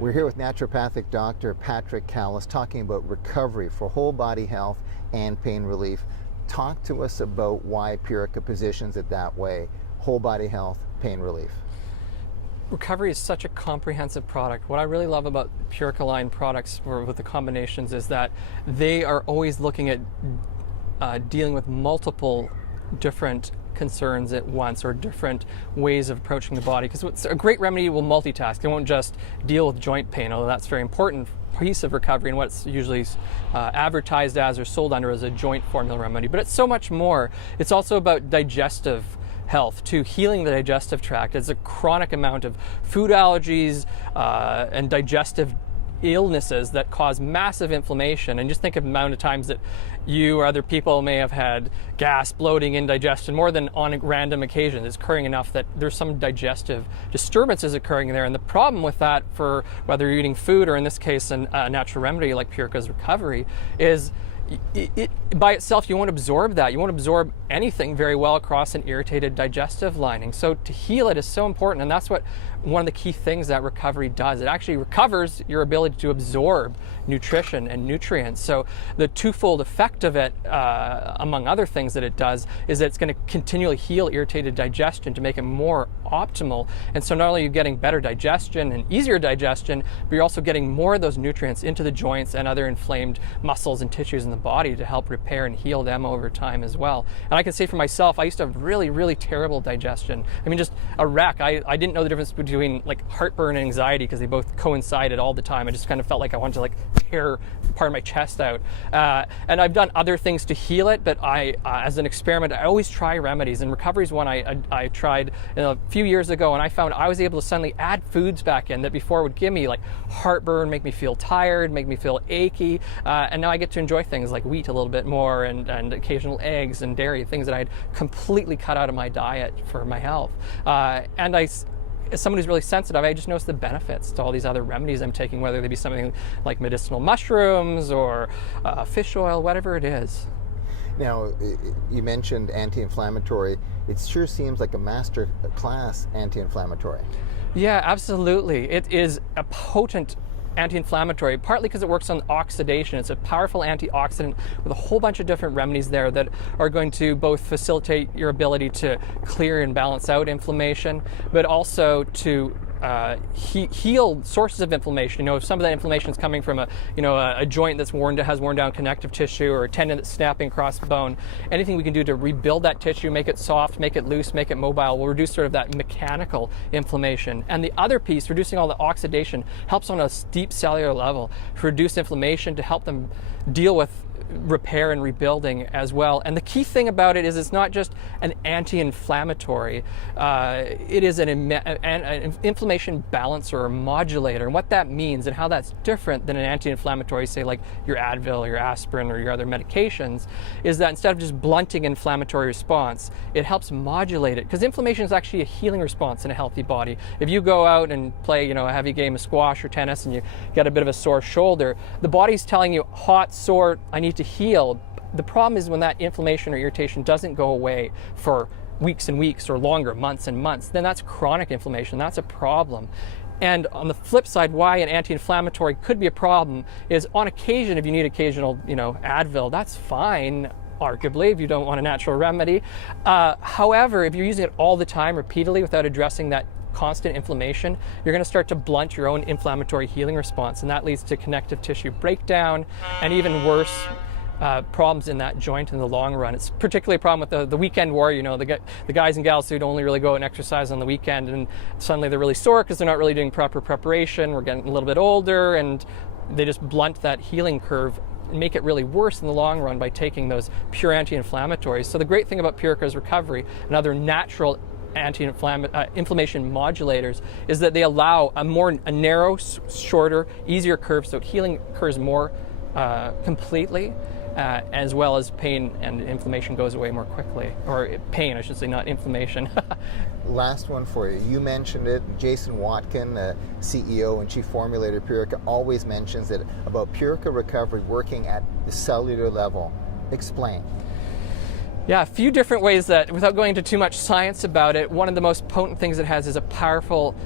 We're here with naturopathic Dr. Patrick Callas talking about recovery for whole body health and pain relief. Talk to us about why PURICA positions it that way, whole body health, pain relief. Recovery is such a comprehensive product. What I really love about PURICA line products with the combinations is that they are always looking at dealing with multiple different concerns at once, or different ways of approaching the body, because a great remedy will multitask. It won't just deal with joint pain, although that's a very important piece of recovery and what's usually advertised as or sold under as a joint formula remedy. But it's so much more. It's also about digestive health, to healing the digestive tract. It's a chronic amount of food allergies and digestive illnesses that cause massive inflammation. And just think of the amount of times that you or other people may have had gas, bloating, indigestion, more than on a random occasion. It's occurring enough that there's some digestive disturbances occurring there. And the problem with that, for whether you're eating food or in this case a natural remedy like PURICA's Recovery, is it by itself, you won't absorb that. You won't absorb anything very well across an irritated digestive lining. So to heal it is so important, and that's what one of the key things that recovery does. It actually recovers your ability to absorb nutrition and nutrients. So the twofold effect of it, among other things that it does, is that it's going to continually heal irritated digestion to make it more optimal. And so not only are you getting better digestion and easier digestion, but you're also getting more of those nutrients into the joints and other inflamed muscles and tissues in the body to help repair and heal them over time as well. And I can say for myself, I used to have really, really terrible digestion. I mean, just a wreck. I didn't know the difference between like heartburn and anxiety, because they both coincided all the time. I just kind of felt like I wanted to like tear part of my chest out. And I've done other things to heal it, but as an experiment, I always try remedies. And recovery is one I tried a few years ago, and I found I was able to suddenly add foods back in that before would give me like heartburn, make me feel tired, make me feel achy. And now I get to enjoy things like wheat a little bit more, and occasional eggs and dairy, things that I had completely cut out of my diet for my health. And as someone who's really sensitive, I just notice the benefits to all these other remedies I'm taking, whether they be something like medicinal mushrooms or fish oil, whatever it is. Now, you mentioned anti-inflammatory. It sure seems like a master class anti-inflammatory. Yeah, absolutely. It is a potent anti-inflammatory, partly because it works on oxidation. It's a powerful antioxidant with a whole bunch of different remedies there that are going to both facilitate your ability to clear and balance out inflammation, but also to heal sources of inflammation. You know, if some of that inflammation is coming from a joint that's has worn down connective tissue, or a tendon that's snapping across the bone, anything we can do to rebuild that tissue, make it soft, make it loose, make it mobile, will reduce sort of that mechanical inflammation. And the other piece, reducing all the oxidation, helps on a deep cellular level to reduce inflammation, to help them deal with repair and rebuilding as well. And the key thing about it is it's not just an anti-inflammatory, it is an inflammation balancer or modulator. And what that means and how that's different than an anti-inflammatory, say like your Advil or your aspirin or your other medications, is that instead of just blunting inflammatory response, it helps modulate it. Because inflammation is actually a healing response in a healthy body. If you go out and play a heavy game of squash or tennis and you get a bit of a sore shoulder, the body's telling you, hot, sore, I need to heal. The problem is when that inflammation or irritation doesn't go away for weeks and weeks or longer, months and months, then that's chronic inflammation. That's a problem. And on the flip side, why an anti-inflammatory could be a problem is, on occasion, if you need occasional, Advil, that's fine, arguably, if you don't want a natural remedy. However, if you're using it all the time, repeatedly, without addressing that constant inflammation, you're going to start to blunt your own inflammatory healing response, and that leads to connective tissue breakdown and even worse problems in that joint in the long run. It's particularly a problem with the weekend warrior, the guys and gals who'd only really go out and exercise on the weekend, and suddenly they're really sore because they're not really doing proper preparation. We're getting a little bit older, and they just blunt that healing curve and make it really worse in the long run by taking those pure anti-inflammatories. So the great thing about PURICA's Recovery and other natural anti-inflammation modulators is that they allow a narrow, shorter, easier curve, so healing occurs more completely, as well as pain and inflammation goes away more quickly. Or pain, I should say, not inflammation. Last one for you. You mentioned it. Jason Watkin, CEO and chief formulator of PURICA, always mentions it about PURICA Recovery working at the cellular level. Explain. Yeah, a few different ways that, without going into too much science about it, one of the most potent things it has is a powerful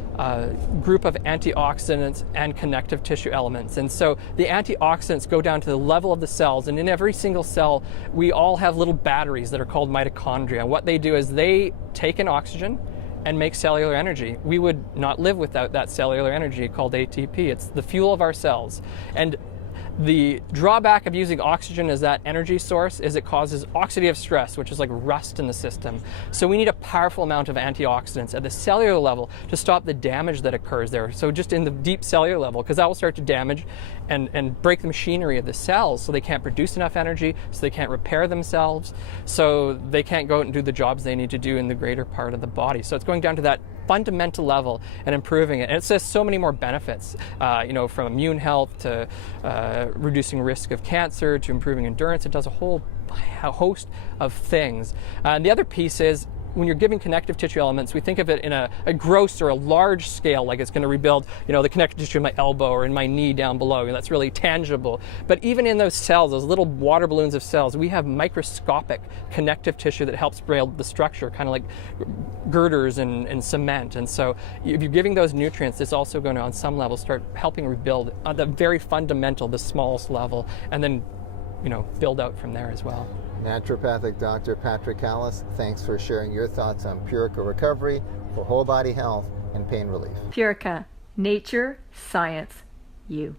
group of antioxidants and connective tissue elements. And so the antioxidants go down to the level of the cells, and in every single cell, we all have little batteries that are called mitochondria. And what they do is they take in oxygen and make cellular energy. We would not live without that cellular energy called ATP. It's the fuel of our cells. And the drawback of using oxygen as that energy source is it causes oxidative stress, which is like rust in the system. So we need a powerful amount of antioxidants at the cellular level to stop the damage that occurs there. So just in the deep cellular level, because that will start to damage and break the machinery of the cells, so they can't produce enough energy, so they can't repair themselves, so they can't go out and do the jobs they need to do in the greater part of the body. So it's going down to that fundamental level and improving it. And it says so many more benefits, from immune health to reducing risk of cancer to improving endurance. It does a whole host of things. And the other piece is, when you're giving connective tissue elements, we think of it in a gross or a large scale, like it's going to rebuild, the connective tissue in my elbow or in my knee down below. That's really tangible. But even in those cells, those little water balloons of cells, we have microscopic connective tissue that helps build the structure, kind of like girders and cement. And so if you're giving those nutrients, it's also going to, on some level, start helping rebuild on the very fundamental, the smallest level, and then build out from there as well. Naturopathic Dr. Patrick Callas, thanks for sharing your thoughts on PURICA Recovery for whole body health and pain relief. PURICA, nature, science, you.